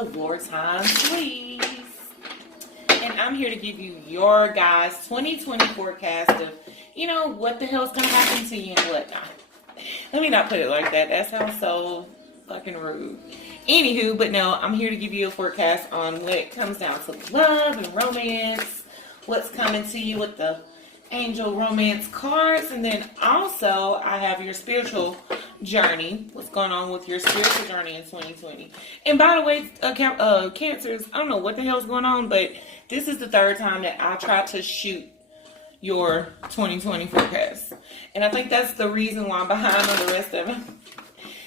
the Wartime Sleeves. And I'm here to give you your guys' 2020 forecast of, what the hell's going to happen to you and whatnot. Let me not put it like that. That sounds so fucking rude. Anywho, but no, I'm here to give you a forecast on what comes down to love and romance, what's coming to you with the angel romance cards, and then also I have your spiritual journey, what's going on with your spiritual journey in 2020. And by the way, Cancers, I don't know what the hell's going on, but this is the third time that I tried to shoot your 2020 forecast, and I think that's the reason why I'm behind on the rest of them,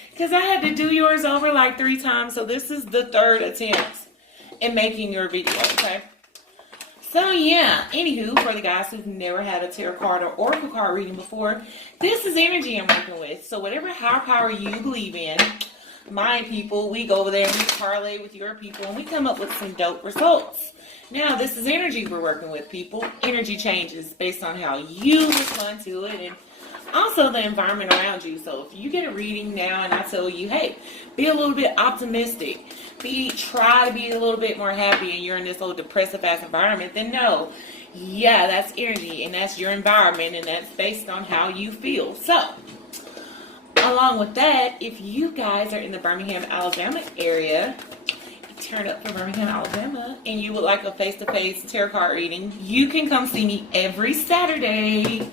because I had to do yours over like 3 times, so this is the third attempt in making your video, okay? So yeah, anywho, for the guys who've never had a tarot card or oracle card reading before, this is energy I'm working with. So whatever higher power you believe in, my people, we go over there and we parlay with your people and we come up with some dope results. Now, this is energy we're working with, people. Energy changes based on how you respond to it and also the environment around you. So if you get a reading now and I tell you, hey, be a little bit optimistic, try to be a little bit more happy, and you're in this little depressive ass environment, then no, yeah, that's energy and that's your environment and that's based on how you feel. So along with that, if you guys are in the Birmingham, Alabama area, turn up for Birmingham, Alabama, and you would like a face-to-face tarot card reading, you can come see me every Saturday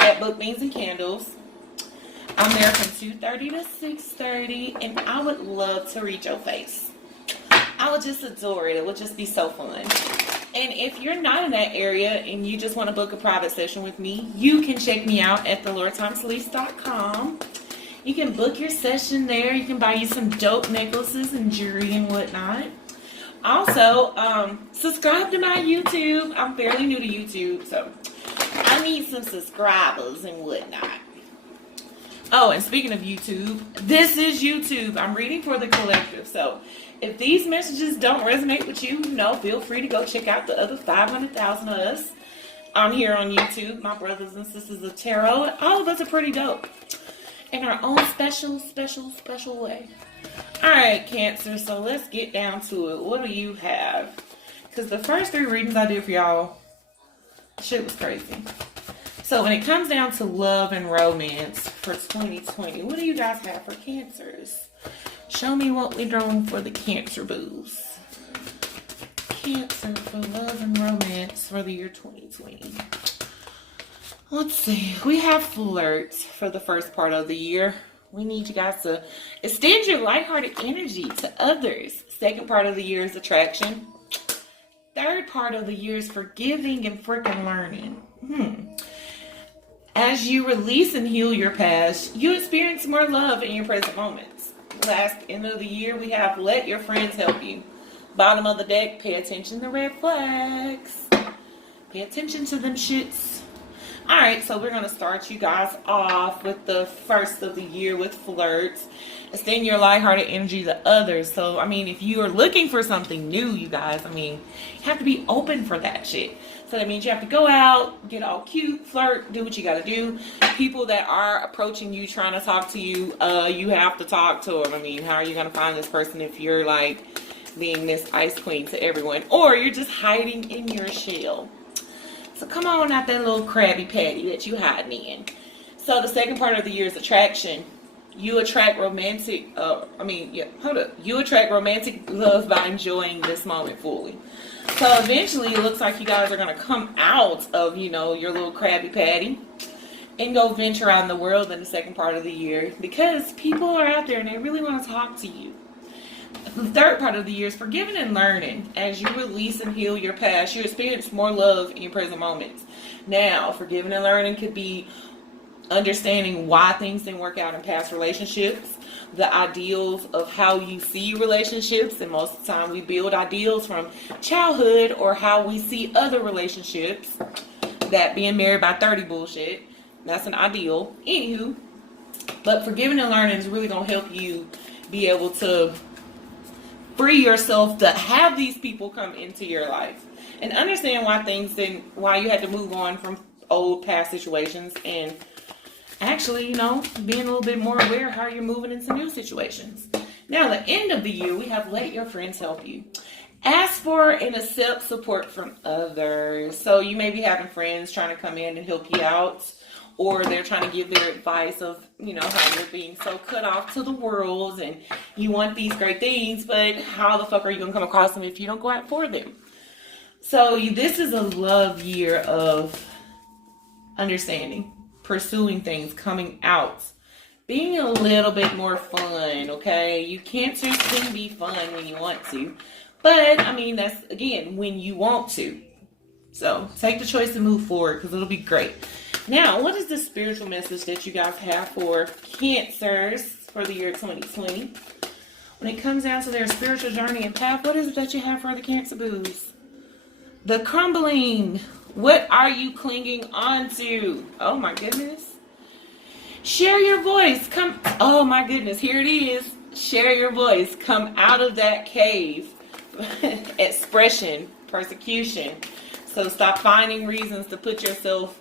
at Book Beans and Candles. I'm there from 2:30 to 6:30, and I would love to read your face. I would just adore it. It would just be so fun. And if you're not in that area and you just want to book a private session with me, you can check me out at thelordtimesleeves.com. You can book your session there. You can buy you some dope necklaces and jewelry and whatnot. Also, subscribe to my YouTube. I'm fairly new to YouTube, so I need some subscribers and whatnot. Oh, and speaking of YouTube, this is YouTube. I'm reading for the collective. So if these messages don't resonate with you, feel free to go check out the other 500,000 of us here on YouTube. My brothers and sisters of tarot. All of us are pretty dope in our own special way. All right, Cancer. So let's get down to it. What do you have? Because the first 3 readings I did for y'all, shit was crazy. So when it comes down to love and romance for 2020, what do you guys have for Cancers? Show me what we're doing for the Cancer boos. Cancer for love and romance for the year 2020. Let's see. We have flirts for the first part of the year. We need you guys to extend your lighthearted energy to others. Second part of the year is attraction. Third part of the year is forgiving and freaking learning. As you release and heal your past, you experience more love in your present moments. Last end of the year, we have let your friends help you. Bottom of the deck, pay attention to red flags. Pay attention to them shits. Alright, so we're going to start you guys off with the first of the year with flirts. Extend your lighthearted energy to others. So, if you are looking for something new, you guys, you have to be open for that shit. So that means you have to go out, get all cute, flirt, do what you got to do. People that are approaching you, trying to talk to you, you have to talk to them. How are you going to find this person if you're like being this ice queen to everyone? Or you're just hiding in your shell. So come on out that little Krabby Patty that you hiding in. So the second part of the year is attraction. You attract romantic, You attract romantic love by enjoying this moment fully. So eventually it looks like you guys are going to come out of, your little Krabby Patty and go venture out in the world in the second part of the year, because people are out there and they really want to talk to you. The third part of the year is forgiving and learning. As you release and heal your past, you experience more love in your present moments. Now, forgiving and learning could be understanding why things didn't work out in past relationships, the ideals of how you see relationships, and most of the time we build ideals from childhood or how we see other relationships, that being married by 30 bullshit, that's an ideal. Anywho, but forgiving and learning is really going to help you be able to free yourself to have these people come into your life and understand why you had to move on from old past situations, and actually, being a little bit more aware of how you're moving into new situations. Now, the end of the year, we have let your friends help you. Ask for and accept support from others. So you may be having friends trying to come in and help you out, or they're trying to give their advice of, how you're being so cut off to the world and you want these great things, but how the fuck are you going to come across them if you don't go out for them? So this is a love year of understanding, pursuing things, coming out, being a little bit more fun, okay? You cancers can be fun when you want to. But, that's, again, when you want to. So, take the choice to move forward because it'll be great. Now, what is the spiritual message that you guys have for Cancers for the year 2020? When it comes down to their spiritual journey and path, what is it that you have for the Cancer boos? The crumbling. What are you clinging on to? Oh, my goodness. Share your voice. Oh, my goodness. Here it is. Share your voice. Come out of that cave. Expression, persecution. So stop finding reasons to put yourself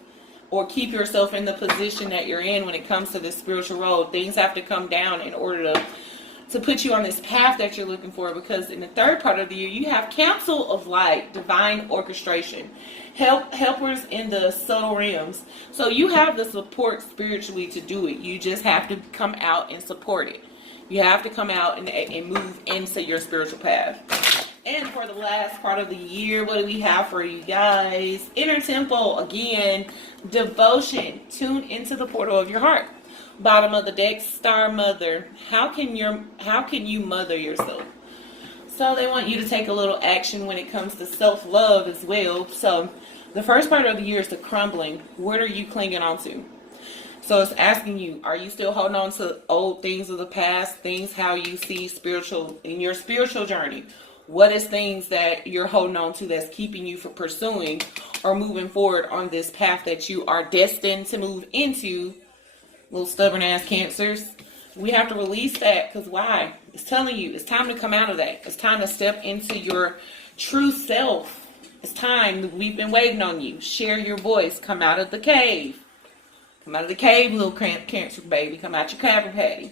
or keep yourself in the position that you're in when it comes to this spiritual road. Things have to come down in order to put you on this path that you're looking for, because in the third part of the year you have counsel of light, divine orchestration, helpers in the subtle realms. So you have the support spiritually to do it. You just have to come out and support it. You have to come out and move into your spiritual path. And for the last part of the year, what do we have for you guys? Inner temple, again, devotion. Tune into the portal of your heart. Bottom of the deck, star mother. How can you mother yourself? So they want you to take a little action when it comes to self-love as well. So the first part of the year is the crumbling. What are you clinging on to? So it's asking you, are you still holding on to old things of the past, things how you see spiritual in your spiritual journey? What is things that you're holding on to that's keeping you from pursuing or moving forward on this path that you are destined to move into? Little stubborn ass Cancers. We have to release that, because why? It's telling you it's time to come out of that. It's time to step into your true self. It's time. We've been waiting on you. Share your voice. Come out of the cave. Come out of the cave, little Cancer baby. Come out your Capricorn patty.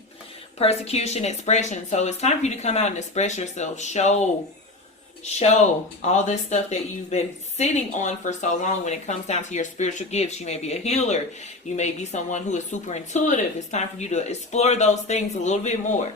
Persecution, expression. So it's time for you to come out and express yourself. Show all this stuff that you've been sitting on for so long when it comes down to your spiritual gifts. You may be a healer. You may be someone who is super intuitive. It's time for you to explore those things a little bit more.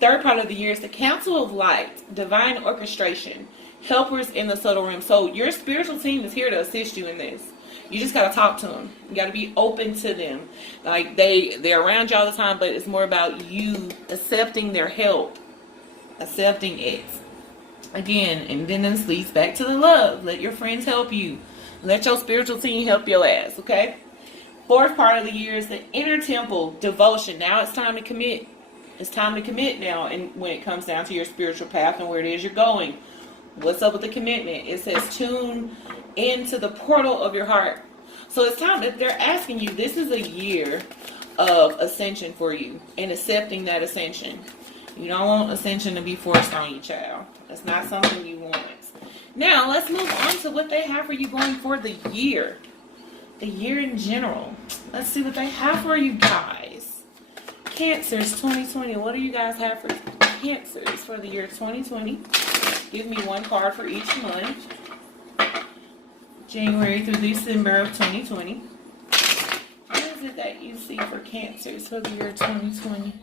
Third part of the year is the counsel of light, divine orchestration, helpers in the subtle realm. So your spiritual team is here to assist you in this. You just got to talk to them. You got to be open to them. Like they're around you all the time, but it's more about you accepting their help, accepting it. Again, and then this leads back to the love. Let your friends help you. Let your spiritual team help your ass, okay? Fourth part of the year is the inner temple, devotion. Now it's time to commit. It's time to commit now, and when it comes down to your spiritual path and where it is you're going. What's up with the commitment? It says tune into the portal of your heart. So it's time that they're asking you, this is a year of ascension for you and accepting that ascension. You don't want ascension to be forced on you, child. That's not something you want. Now, let's move on to what they have for you going for the year. The year in general. Let's see what they have for you guys. Cancers 2020. What do you guys have for Cancers for the year 2020? Give me one card for each month. January through December of 2020. What is it that you see for Cancers for the year 2020?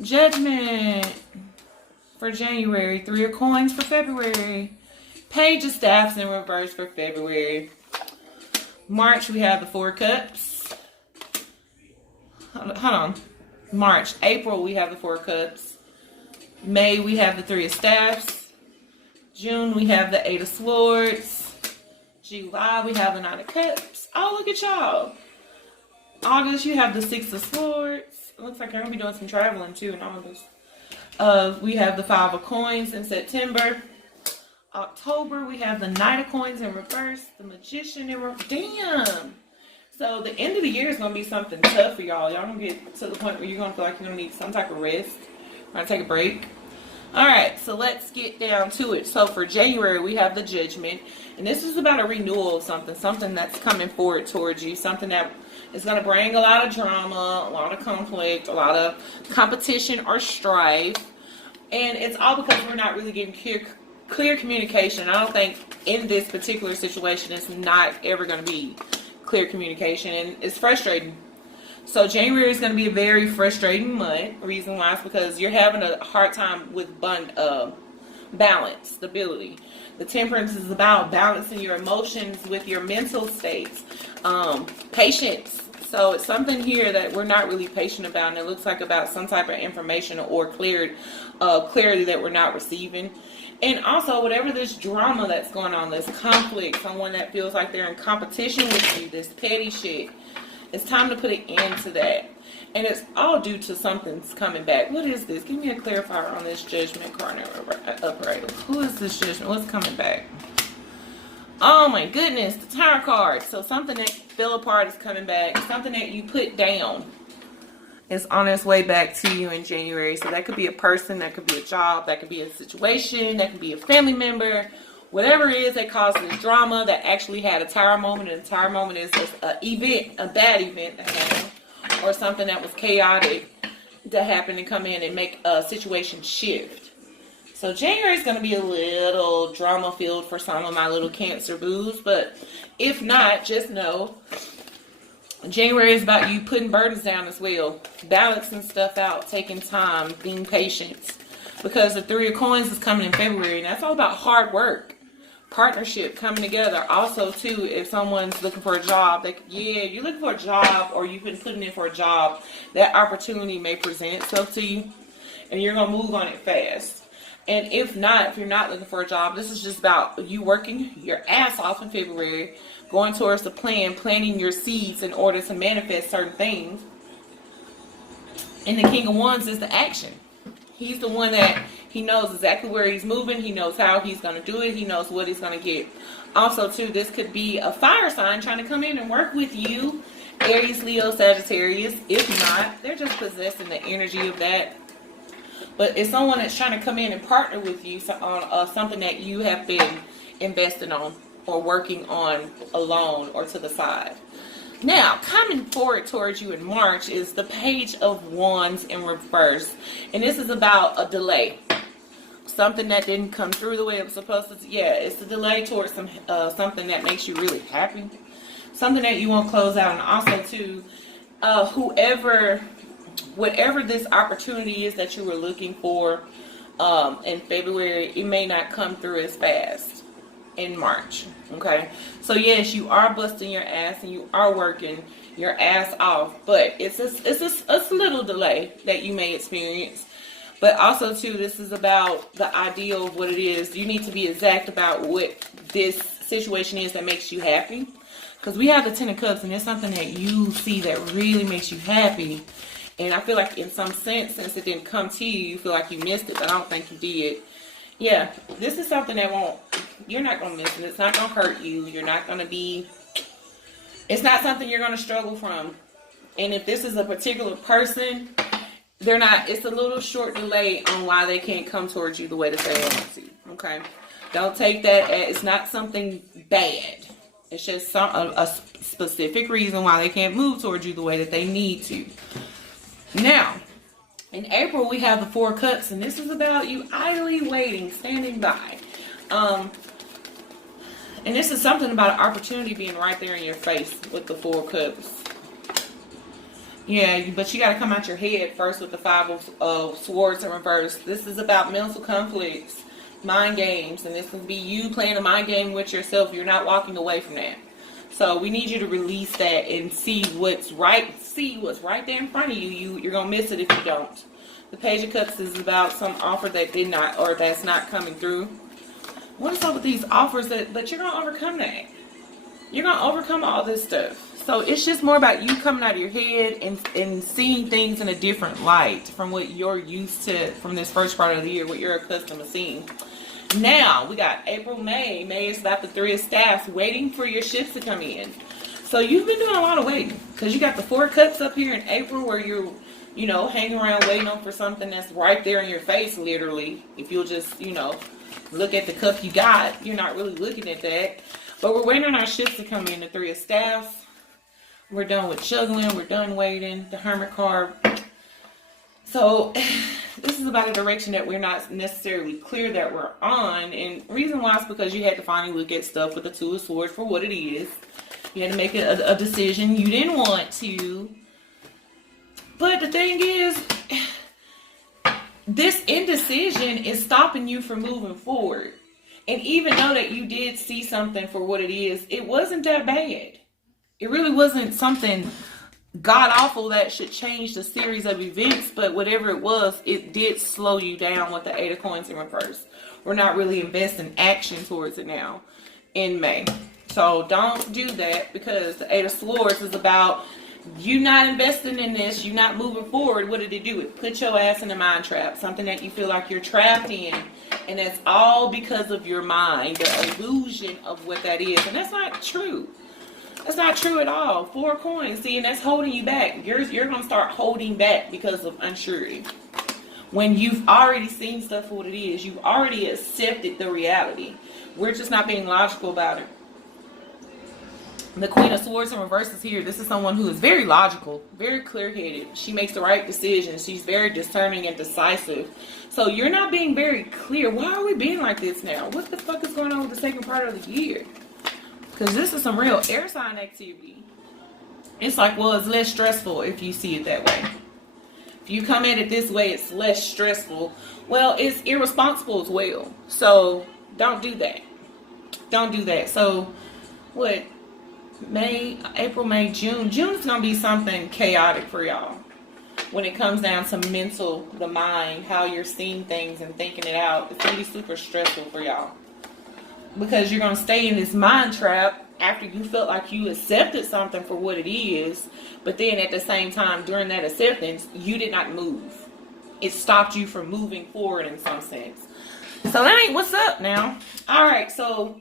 Judgment for January. 3 of Coins for February. Page of Staffs in reverse for February. March, we have the 4 Cups. Hold on. March. April, we have the 4 Cups. May, we have the 3 of Staffs. June, we have the 8 of Swords. July, we have the 9 of Cups. Oh, look at y'all. August, you have the 6 of Swords. It looks like I'm going to be doing some traveling too in August. We have the 5 of Coins in September. October, we have the Knight of Coins in reverse. The Magician in reverse. Damn. So the end of the year is going to be something tough for y'all. Y'all going to get to the point where you're going to feel like you're going to need some type of rest. Or take a break. All right, so let's get down to it. So for January, we have the Judgment, and this is about a renewal of something that's coming forward towards you, something that is going to bring a lot of drama, a lot of conflict, a lot of competition or strife, and it's all because we're not really getting clear communication. I don't think in this particular situation it's not ever going to be clear communication, and it's frustrating. So January is going to be a very frustrating month. Reason why is because you're having a hard time with balance, stability. The Temperance is about balancing your emotions with your mental states. Patience. So it's something here that we're not really patient about, and it looks like about some type of information or clarity that we're not receiving. And also, whatever this drama that's going on, this conflict, someone that feels like they're in competition with you, this petty shit, it's time to put an end to that. And it's all due to something's coming back. What is this? Give me a clarifier on this Judgment card operator. Who is this Judgment? What's coming back? Oh my goodness, the Tower card. So something that fell apart is coming back. Something that you put down is on its way back to you in January. So that could be a person, that could be a job, that could be a situation, that could be a family member. Whatever it is that caused this drama that actually had a Tower moment, and a Tower moment is an event, a bad event that happened, or something that was chaotic that happened to come in and make a situation shift. So January is going to be a little drama filled for some of my little Cancer boos, but if not, just know January is about you putting burdens down as well, balancing stuff out, taking time, being patient, because the Three of Coins is coming in February, and that's all about hard work. Partnership coming together. Also too, if someone's looking for a job, you're looking for a job, or you've been putting in for a job, that opportunity may present itself to you and you're gonna move on it fast. And if you're not looking for a job, this is just about you working your ass off in February, going towards the plan, planting your seeds in order to manifest certain things. And the King of Wands is the action. He's the one that he knows exactly where he's moving. He knows how he's going to do it. He knows what he's going to get. Also, too, this could be a fire sign trying to come in and work with you. Aries, Leo, Sagittarius. If not, they're just possessing the energy of that. But it's someone that's trying to come in and partner with you on something that you have been investing on or working on alone or to the side. Now, coming forward towards you in March is the Page of Wands in reverse. And this is about a delay. Something that didn't come through the way it was supposed to. Yeah, it's a delay towards something that makes you really happy. Something that you want to close out. And also, too, whatever this opportunity is that you were looking for in February, it may not come through as fast in March. Okay, so yes, you are busting your ass and you are working your ass off, but it's a little delay that you may experience. But also too, this is about the ideal of what it is. You need to be exact about what this situation is that makes you happy, because we have the Ten of Cups, and it's something that you see that really makes you happy. And I feel like in some sense, since it didn't come to you, you feel like you missed it, but I don't think you did. Yeah, this is something that you're not going to miss it. It's not going to hurt you. You're not going to it's not something you're going to struggle from. And if this is a particular person, it's a little short delay on why they can't come towards you the way that they want to. Okay? Don't take that as, it's not something bad. It's just a specific reason why they can't move towards you the way that they need to. Now, in April, we have the Four of Cups, and this is about you idly waiting, standing by. And this is something about an opportunity being right there in your face with the Four of Cups. Yeah, but you got to come out your head first with the Five of Swords in reverse. This is about mental conflicts, mind games, and this can be you playing a mind game with yourself. You're not walking away from that. So we need you to release that and see what's right there in front of you. You're going to miss it if you don't. The Page of Cups is about some offer that did not, or that's not coming through. What is up with these offers but you're going to overcome that. You're going to overcome all this stuff. So it's just more about you coming out of your head and seeing things in a different light from what you're used to from this first part of the year, what you're accustomed to seeing. Now, we got April, May. May is about the Three of Staffs, waiting for your shifts to come in. So you've been doing a lot of waiting, because you got the Four of Cups up here in April where you're you know, hang around waiting on for something that's right there in your face, literally. If you'll just, you know, look at the cup you got, you're not really looking at that. But we're waiting on our ships to come in, the Three of Staffs. We're done with juggling. We're done waiting. The Hermit card. So this is about a direction that we're not necessarily clear that we're on. And reason why is because you had to finally look at stuff with the Two of Swords for what it is. You had to make a decision you didn't want to. But the thing is, this indecision is stopping you from moving forward. And even though that you did see something for what it is, it wasn't that bad. It really wasn't something god awful that should change the series of events, but whatever it was, it did slow you down with the Eight of Coins in reverse. We're not really investing action towards it now in May. So don't do that, because the Eight of Swords is about you not investing in this, you not moving forward. What did it do? It put your ass in a mind trap, something that you feel like you're trapped in, and that's all because of your mind, the illusion of what that is. And that's not true. That's not true at all. Four of Coins, see, and that's holding you back. You're going to start holding back because of unsurety. When you've already seen stuff for what it is, you've already accepted the reality. We're just not being logical about it. The Queen of Swords in reverse is here. This is someone who is very logical, very clear-headed. She makes the right decisions. She's very discerning and decisive. So you're not being very clear. Why are we being like this now? What the fuck is going on with the second part of the year? Because this is some real air sign activity. It's like, well, it's less stressful if you see it that way. If you come at it this way, it's less stressful. Well, it's irresponsible as well. So don't do that. Don't do that. So what? April, May, June. June is going to be something chaotic for y'all. When it comes down to mental, the mind, how you're seeing things and thinking it out, it's going to be super stressful for y'all. Because you're going to stay in this mind trap after you felt like you accepted something for what it is. But then at the same time, during that acceptance, you did not move. It stopped you from moving forward in some sense. So that ain't what's up now. Alright, so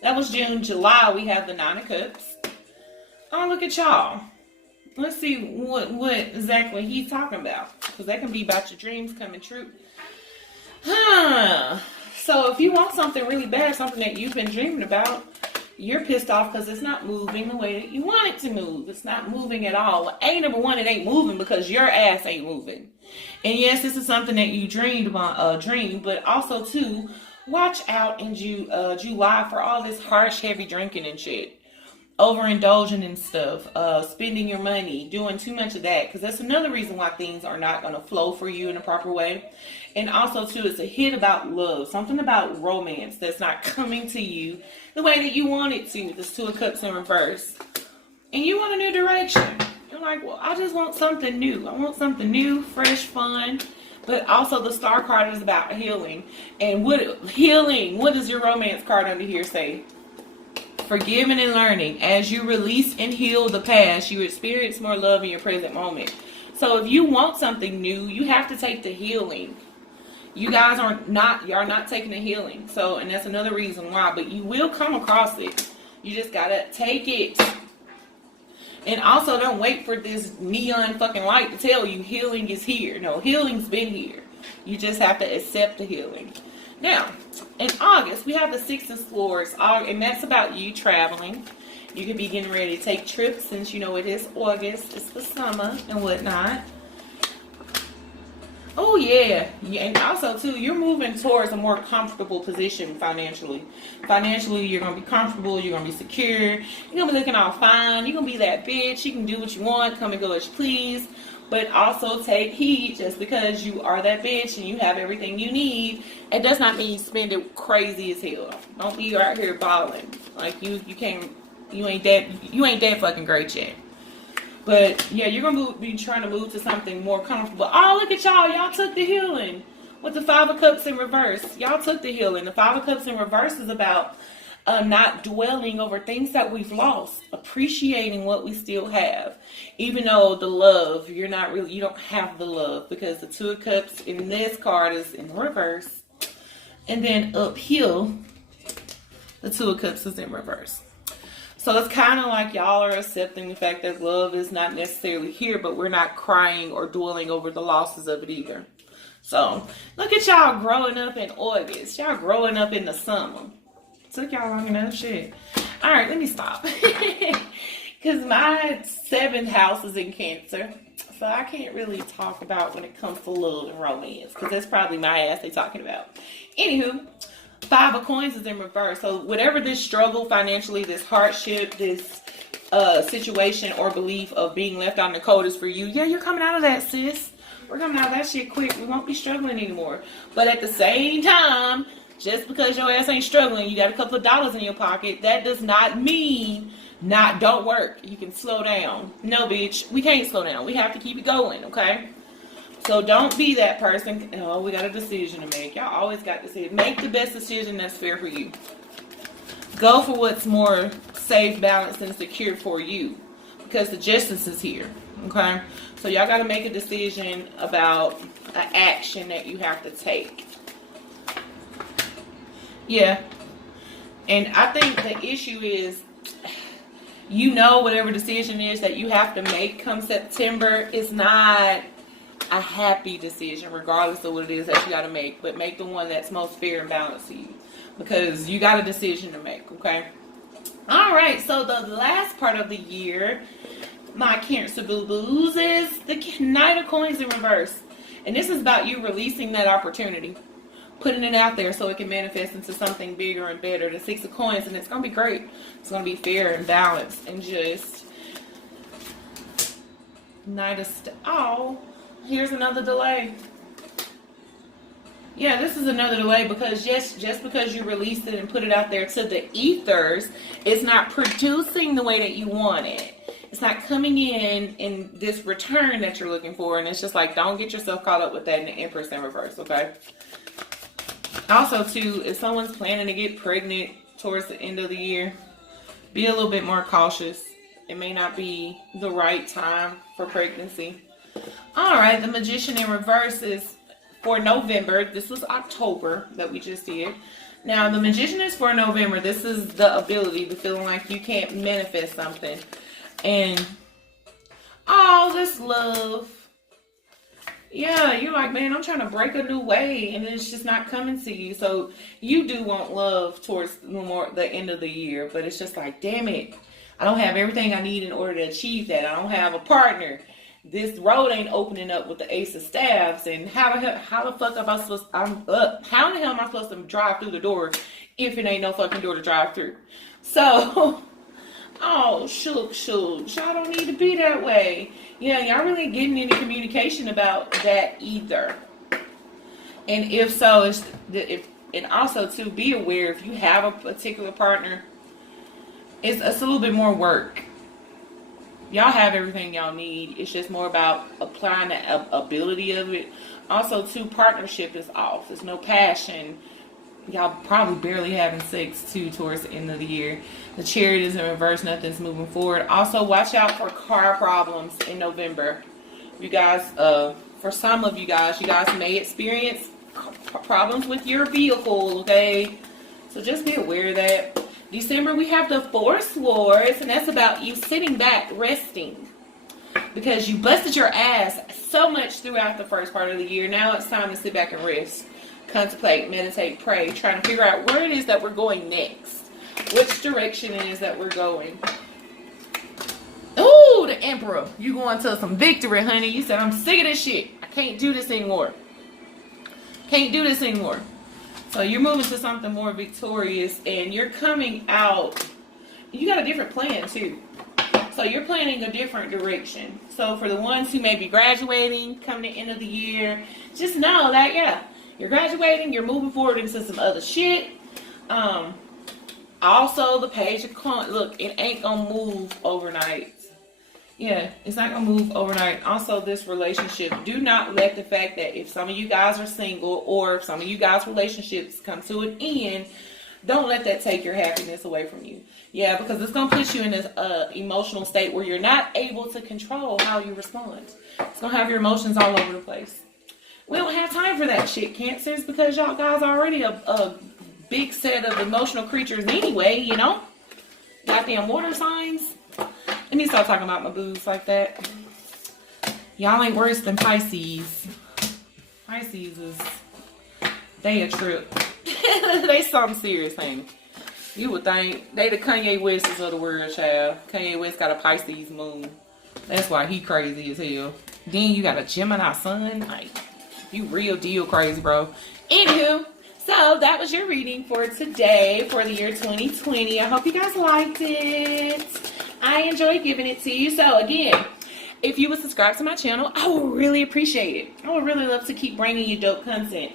that was June. July, we have the Nine of Cups. Oh, look at y'all. Let's see what exactly he's talking about. Because that can be about your dreams coming true. So if you want something really bad, something that you've been dreaming about, you're pissed off because it's not moving the way that you want it to move. It's not moving at all. Well, number one, it ain't moving because your ass ain't moving. And yes, this is something that you dreamed about, but also too, watch out in July for all this harsh, heavy drinking and shit. Overindulging in stuff, spending your money, doing too much of that, because that's another reason why things are not going to flow for you in a proper way. And also too, it's a hit about love, something about romance that's not coming to you the way that you want it to. This Two of Cups in reverse, and you want a new direction. You're like, well, I just want something new. I want something new, fresh, fun. But also the Star card is about healing. And what does your romance card under here say? Forgiving and learning. As you release and heal the past, you experience more love in your present moment. So if you want something new, you have to take the healing. You guys are not taking the healing. So, and that's another reason why. But you will come across it. You just gotta take it. And also don't wait for this neon fucking light to tell you healing is here. No, healing's been here. You just have to accept the healing. Now, in August, we have the Six of Swords, and that's about you traveling. You could be getting ready to take trips since you know it is August. It's the summer and whatnot. Oh, yeah. And also, too, you're moving towards a more comfortable position financially. Financially, you're going to be comfortable. You're going to be secure. You're going to be looking all fine. You're going to be that bitch. You can do what you want. Come and go as you please. But also take heed. Just because you are that bitch and you have everything you need, it does not mean you spend it crazy as hell. Don't be out here balling. Like, you ain't that fucking great yet. But yeah, you're gonna be trying to move to something more comfortable. Oh, look at y'all! Y'all took the healing with the Five of Cups in reverse. Y'all took the healing. The Five of Cups in reverse is about not dwelling over things that we've lost, appreciating what we still have, even though the love you don't have the love, because the Two of Cups in this card is in reverse, and then up here, the Two of Cups is in reverse. So it's kind of like y'all are accepting the fact that love is not necessarily here, but we're not crying or dwelling over the losses of it either. So look at y'all growing up in August. Y'all growing up in the summer. Took y'all long enough, shit. All right, let me stop. Because my 7th house is in Cancer. So I can't really talk about when it comes to love and romance. Because that's probably my ass they talking about. Anywho, 5 of Coins is in reverse. So whatever this struggle financially, this hardship, this situation or belief of being left out in the cold is for you. Yeah, you're coming out of that, sis. We're coming out of that shit quick. We won't be struggling anymore. But at the same time, just because your ass ain't struggling, you got a couple of dollars in your pocket, that does not mean don't work. You can slow down. No, bitch. We can't slow down. We have to keep it going, okay? So don't be that person. Oh, we got a decision to make. Y'all always got to say, make the best decision that's fair for you. Go for what's more safe, balanced, and secure for you. Because the justice is here, okay? So y'all got to make a decision about an action that you have to take. Yeah. And I think the issue is, whatever decision is that you have to make come September is not a happy decision, regardless of what it is that you got to make. But make the one that's most fair and balanced to you. Because you got a decision to make, okay? All right, so the last part of the year, my Cancer boo-boos, is the Knight of Coins in reverse. And this is about you releasing that opportunity. Putting it out there so it can manifest into something bigger and better. The 6 of Coins, and it's going to be great. It's going to be fair and balanced and just... here's another delay. Yeah, this is another delay because just because you released it and put it out there to the ethers, it's not producing the way that you want it. It's not coming in this return that you're looking for. And it's just like, don't get yourself caught up with that in the Empress in reverse, okay? Also, too, if someone's planning to get pregnant towards the end of the year, be a little bit more cautious. It may not be the right time for pregnancy. All right, the Magician in reverse is for November. This was October that we just did. Now, the Magician is for November. This is the ability to feeling like you can't manifest something. And, this love. Yeah, you're like, man, I'm trying to break a new way, and it's just not coming to you. So you do want love towards the end of the year, but it's just like, damn it, I don't have everything I need in order to achieve that. I don't have a partner. This road ain't opening up with the Ace of Staffs, and how the hell am I supposed to drive through the door if it ain't no fucking door to drive through? So, shucks, y'all don't need to be that way. Yeah, y'all really getting any communication about that either. And if so, and also to be aware, if you have a particular partner, it's a little bit more work. Y'all have everything y'all need. It's just more about applying the ability of it. Also, too, partnership is off. There's no passion. Y'all probably barely having sex, too, towards the end of the year. The Chariot is in reverse. Nothing's moving forward. Also, watch out for car problems in November. You guys, for some of you guys may experience problems with your vehicle, okay? So just be aware of that. December, we have the Four Swords, and that's about you sitting back, resting. Because you busted your ass so much throughout the first part of the year. Now it's time to sit back and rest. Contemplate, meditate, pray, trying to figure out where it is that we're going next. Which direction it is that we're going. Ooh, the Emperor. You going to some victory, honey. You said, I'm sick of this shit. I can't do this anymore. So you're moving to something more victorious, and you're coming out. You got a different plan, too. So you're planning a different direction. So for the ones who may be graduating, coming to the end of the year, just know that, yeah, you're graduating, you're moving forward into some other shit. Also, the Page of Coins. Look, it ain't gonna move overnight. Yeah, it's not gonna move overnight. Also, this relationship, do not let the fact that if some of you guys are single or if some of you guys' relationships come to an end, don't let that take your happiness away from you. Yeah, because it's gonna put you in this emotional state where you're not able to control how you respond. It's gonna have your emotions all over the place. We don't have time for that shit, Cancers, because y'all guys are already a big set of emotional creatures anyway, you know? Got goddamn water signs. Let me stop talking about my boobs like that. Y'all ain't worse than Pisces. Pisces is, they a trip. They something serious, ain't. You would think they the Kanye Wests of the world, child. Kanye West got a Pisces moon. That's why he crazy as hell. Then you got a Gemini sun. Like, you real deal crazy, bro. Anywho, so that was your reading for today for the year 2020. I hope you guys liked it. I enjoyed giving it to you. So again, if you would subscribe to my channel, I would really appreciate it. I would really love to keep bringing you dope content.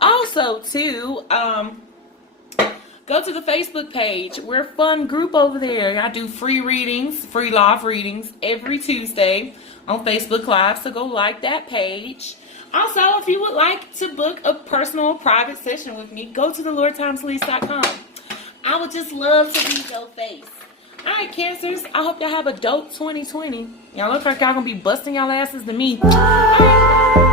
Also, too, go to the Facebook page. We're a fun group over there. I do free readings, free live readings every Tuesday on Facebook Live. So go like that page. Also, if you would like to book a personal private session with me, go to thelordtimesleads.com. I would just love to read your face. Alright, Cancers, I hope y'all have a dope 2020. Y'all look like y'all gonna be busting y'all asses to me. All right.